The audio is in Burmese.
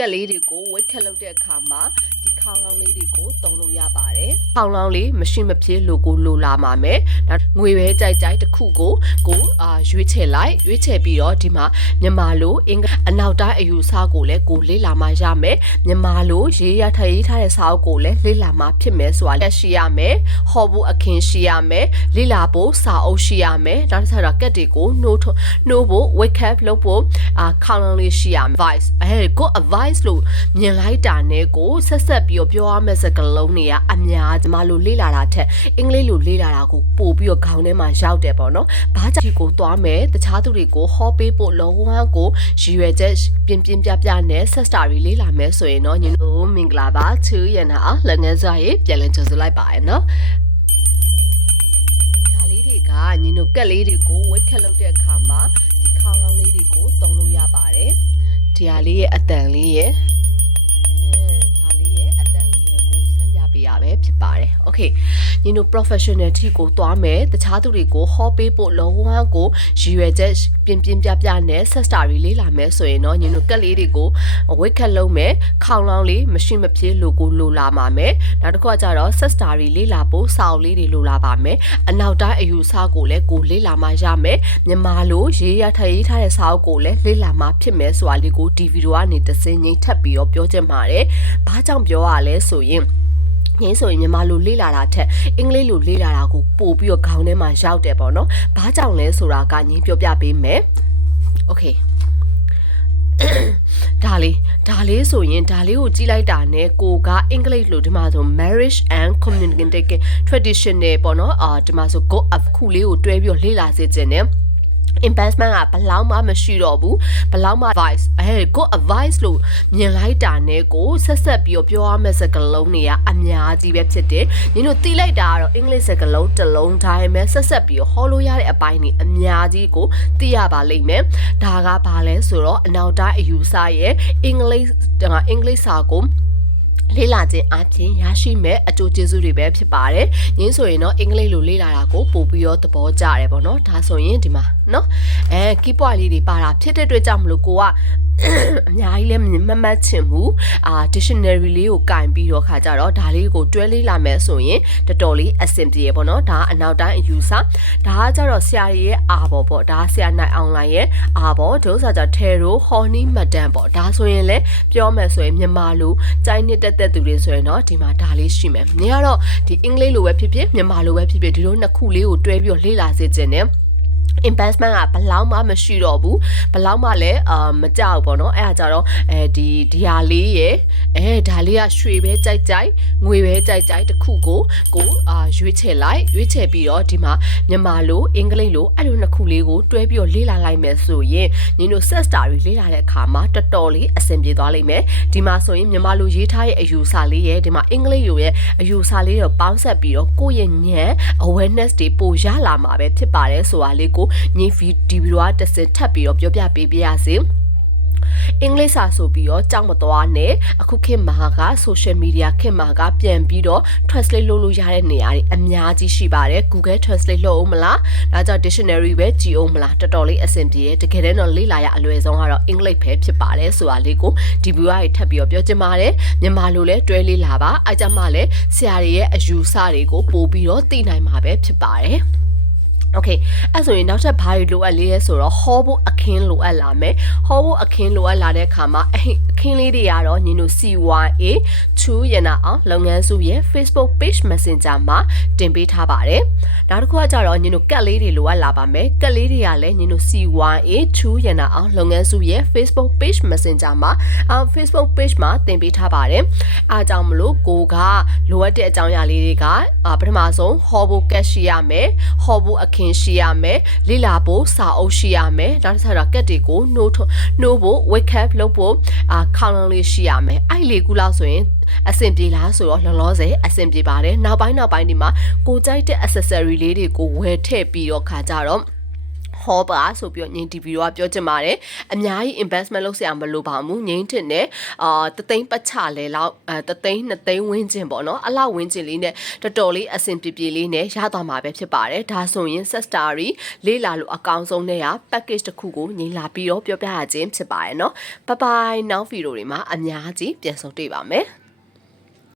ကလေးတွေကိုဝိတ်ခက်လုပ်တဲ့အခါမှာဒီခေါင်းလောင်းလေးတွေကိုတုံးလို့ရပါတယ်။ခေါင်းလောင်းလေးမရှိမဖြစ်လို့ကိုလိုလာမှာမယ်။ဒါငွေပဲကြိုက်တစ်ခုကိုရွေးချယ်လိုက်ရွေးချယ်ပြီးတော့ဒီမှာမြန်မာလိုအနောက်တိုင်းအယူဆကိုလည်းကိုလေ့လာမှရမယ်။မြန်မာလိုရေးရထရေးထားတဲ့စာအုပ်ကိုလည်းလေ့လာမှဖြစ်မယ်ဆိုတာလက်ရှိရမယ်။ဟောဖို့အခင်းရှိရမယ်။လေ့လာဖို့စာအုပ်ရှိရမယ်။နောက်တစ်ခါတော့ကက်တွေကိုနှိုးဖို့ wake up လုပ်ဖို့ခေါင်းလောင်းလေးရှိရမယ် advice ကို advice လို့မြင်လိုက်တာနဲ့ကိုဆက်ပြီးပြောရမယ့်စကားလုံးတွေကအများကြီးမလို့လေ့လာတာထက်အင်္ဂလိပ်လိုလေ့လာတာကိုပို့ပြီးတော့ခေါင်းထဲမှာရောက်တယ်ပေါ့နော်။ဘာကြောင့်ဒီကိုသွားမယ်တခြားသူတွေကိုဟောပေးဖို့လုံးဝကိုရည်ရွယ်ချက်ပြင်းပြနဲ့ဆက်စတာတွေလေ့လာမယ်ဆိုရင်တော့ညီတို့မင်္ဂလာပါသူရနာလက်ငယ်စွာရေးပြန်လည်ကြိုဆိုလိုက်ပါရနော်။ဒါလေးတွေကညီတို့ကက်လေးတွေကိုဝိတ်ခက်လုပ်တဲ့အခါမှာဒီခေါင်းလောင်းလေးတွေကိုတုံးလို့ရပါတယ်။ဒီဟာလေးရဲ့အတန်လေးရဲ့ပေးရပဲဖြစ်ပါတယ်။ Okay ညီတို့ professional တီကိုသွားမယ်တခြားသူတွေကိုဟောပေးဖို့လုံးဝကိုရည်ရွယ်ချက်ပြင်းပြနဲ့ဆက်စတာတွေလေးလာမယ်ဆိုရင်တော့ညီတို့ကက်လေးတွေကိုဝိတ်ခက်လုံးမယ်ခေါင်းလောင်းလေးမရှိမဖြစ်လို့ကိုလိုလာပါမယ်။နောက်တစ်ခုကကြတော့ဆက်စတာတွေလေးလာဖို့စာအုပ်လေးတွေလိုလာပါမယ်။အနောက်တိုင်းအယူဆကိုလည်းကိုလေးလာမှရမယ်။မြန်မာလိုရေးရထရေးထားတဲ့စာအုပ်ကိုလည်းလေးလာမှဖြစ်မယ်ဆိုတာလေးကိုဒီဗီဒီယိုကနေတစ်စင်းငိမ့်ထပ်ပြီးတော့ပြောချင်ပါတယ်။ဘာကြောင့်ပြောရလဲဆိုရင်ငင်းဆိုရင်မြန်မာလိုလေ့လာတာထက်အင်္ဂလိပ်လိုလေ့လာတာကိုပို့ပြီးတော့ခေါင်းထဲမှာရောက်တယ်ပေါ့နော်။ဘာကြောင့်လဲဆိုတာကငင်းပြောပြပေးမယ်။ Okay ဒါလေးဆိုရင်ဒါလေးကိုကြည့်လိုက်တာနဲ့ကိုကအင်္ဂလိပ်လိုဒီမှာဆို marriage and communication traditional ပေါ့နော်ဒီမှာဆို go up ခုလေးကိုတွဲပြီးတော့လေ့လာစေချင်တယ်investment ကဘလောက်မှမရှိတော့ဘူးဘလောက်မှ advice ကို advice လို့မြင်လိုက်တာနဲ့ကိုဆက်ပြီးတော့ပြောရမယ့်စကားလုံးတွေကအများကြီးပဲဖြစ်တယ်ညီတို့သိလိုက်တာကတော့အင်္ဂလိပ်စကားလုံးတစ်လုံးတိုင်းပဲဆက်ပြီးတော့ဟောလို့ရတဲ့အပိုင်းတွေအများကြီးကိုသိရပါလိမ့်မယ်ဒါကဘာလဲဆိုတော့အနောက်တိုင်းအယူဆရဲ့အင်္ဂလိပ်စာကိုလေ့လာခြင်းအပြင်ရရှိမဲ့အကျိုးကျေးဇူးတွေပဲဖြစ်ပါတယ်။ညင်းဆိုရင်တော့အင်္ဂလိပ်လိုလေ့လာတာကိုပို့ပြီးတော့သဘောကျတယ်ပေါ့နော်။ဒါဆိုရင်ဒီမှာနော်key point လေးတွေပါတာဖြစ်တဲ့အတွက်ကြောင့်မလို့ကိုကအများကြီးလည်းမမှတ်ချင်ဘူးdictionary လေးကိုကင်ပြီးတော့ခါကြတော့ဒါလေးကိုတွဲလေးလာမယ်ဆိုရင်တော်တော်လေးအဆင်ပြေပေါ့နော်ဒါအနောက်တိုင်းအယူဆဒါကကြတော့ဆရာကြီးရဲ့အာဘော်ပေါ့ဒါဆရာနိုင်အောင်လိုင်းရဲ့အာဘော်ဒုစားကြထဲရိုဟော်နီမဒန်ပေါ့ဒါဆိုရင်လည်းပြောမယ်ဆိုရင်မြန်မာလိုကြိုင်းနှစ်တက်သူတွေဆိုရင်တော့ဒီမှာဒါလေးရှိမယ်နင်ကတော့ဒီအင်္ဂလိပ်လိုပဲဖြစ်ဖြစ်မြန်မာလိုပဲဖြစ်ဖြစ်ဒီလိုနှစ်ခုလေးကိုတွဲပြီးတော့လေ့လာစေချင်တယ်investment ကဘလောက်မှမရှိတော့ဘူးဘလောက်မှလည်းမကြောက်ပေါ့နော်အဲ့ဒါကြတော့ဒီဟာလေးရယ်ဒါလေးကရွှေပဲကြိုက်ငွေပဲကြိုက်တစ်ခုကိုရွေးချယ်ပြီးတော့ဒီမှာမြန်မာလိုအင်္ဂလိပ်လိုအဲ့လိုနှစ်ခုလေးကိုတွဲပြီးတော့လေ့လာလိုက်မယ်ဆိုရင်ညီတို့ set star တွေလေ့လာတဲ့အခါမှာတော်တော်လေးအဆင်ပြေသွားလိမ့်မယ်ဒီမှာဆိုရင်မြန်မာလိုရေးထားရဲ့အယူဆလေးရယ်ဒီမှာအင်္ဂလိပ်လိုရဲ့အယူဆလေးတော့ပေါင်းဆက်ပြီးတော့ကိုယ့်ရဲ့ဉာဏ် awareness တွေပိုရလာမှာပဲဖြစ်ပါတယ်ဆိုတာလေးကိုညီဒီဗီဒီယိုကတစ်စက်ထပ်ပြီးတော့ပြောပြပေးပါရစေအင်္ဂလိပ်စာဆိုပြီးတော့ကြောက်မသွားနဲ့အခုခေတ်မှာက social media ခေတ်မှာကပြန်ပြီးတော့ translate လုပ်လို့ရတဲ့နေရာတွေအများကြီးရှိပါတယ် Google Translate လုပ်အောင်မလားဒါကြောင့် dictionary ပဲကြည့်အောင်မလားတော်တော်လေးအဆင်ပြေတယ်တကယ်တော့လေ့လာရအလွယ်ဆုံးကတော့အင်္ဂလိပ်ပဲဖြစ်ပါတယ်ဆိုတာလေးကိုဒီဗီဒီယိုကနေထပ်ပြီးတော့ပြောချင်ပါတယ်မြန်မာလိုလဲတွဲလေးလာပါအဲကြမှာလဲဆရာတွေရဲ့အယူဆတွေကိုပို့ပြီးတော့သိနိုင်မှာပဲဖြစ်ပါတယ်Okay အဲ့ဆိုရင်နောက်ထပ်ဘာတွေလိုအပ်လေးလဲဆိုတော့ဟောဖို့အခင်းလိုအပ်လာမယ်ဟောဖို့အခင်းလိုအပ်လာတဲ့အခါမှာအခင်းလေးတွေကတော့ညီတို့ CYA2 ရနာအောင်လုပ်ငန်းစုရဲ့ Facebook page Messenger မှာတင်ပေးထားပါတယ်နောက်တစ်ခုကကြတော့ညီတို့ကတ်လေးတွေလိုအပ်လာပါမယ်ကတ်လေးတွေကလည်းညီတို့ CYA2 ရနာအောင်လုပ်ငန်းစုရဲ့ Facebook page Messenger မှာFacebook page မှာတင်ပေးထားပါတယ်အားကြောင့်မလို့ကိုကလိုအပ်တဲ့အကြောင်းအရာလေးတွေကပထမဆုံးဟောဖို့ကတ်ရှိရမယ်ဟောဖို့အခင်းရှိရမယ်လေ့လာဖို့စာအုပ်ရှိရမယ်နောက်တစ်ခါတော့ကက်တွေကိုနှိုးဖို့ wake up လုပ်ဖို့ခေါင်းလုံးလေးရှိရမယ်အဲ့လေးခုလောက်ဆိုရင်အဆင်ပြေလားဆိုတော့လောဆယ်အဆင်ပြေပါတယ်နောက်ပိုင်းဒီမှာကိုကြိုက်တဲ့ accessory လေးတွေကိုဝယ်ထည့်ပြီးတော့ခါကြတော့ဟ ဟောပါဆိုပြီးတော့ငိမ့်ဒီဗီဒီယိုကပြောချင်ပါတယ်အများကြီး investment လုပ်စရာမလိုပါဘူးငိမ့်တင်နဲ့တသိန်းပတ်ချလဲလောက်တသိန်း2သိန်းဝန်းကျင်ပေါ့နော်အလောက်ဝန်းကျင်လေးနဲ့တော်တော်လေးအဆင်ပြေပြေလေးနဲ့ရသွားမှာပဲဖြစ်ပါတယ်ဒါဆိုရင် set story လေးလာလို့အကောင်းဆုံးနဲ့ package တစ်ခုကိုငိမ့်လာပြီးတော့ပြောပြရခြင်းဖြစ်ပါတယ်နော် bye bye နောက်ဗီဒီယိုတွေမှာအများကြီးပြန်ဆုံတွေ့ပါမယ်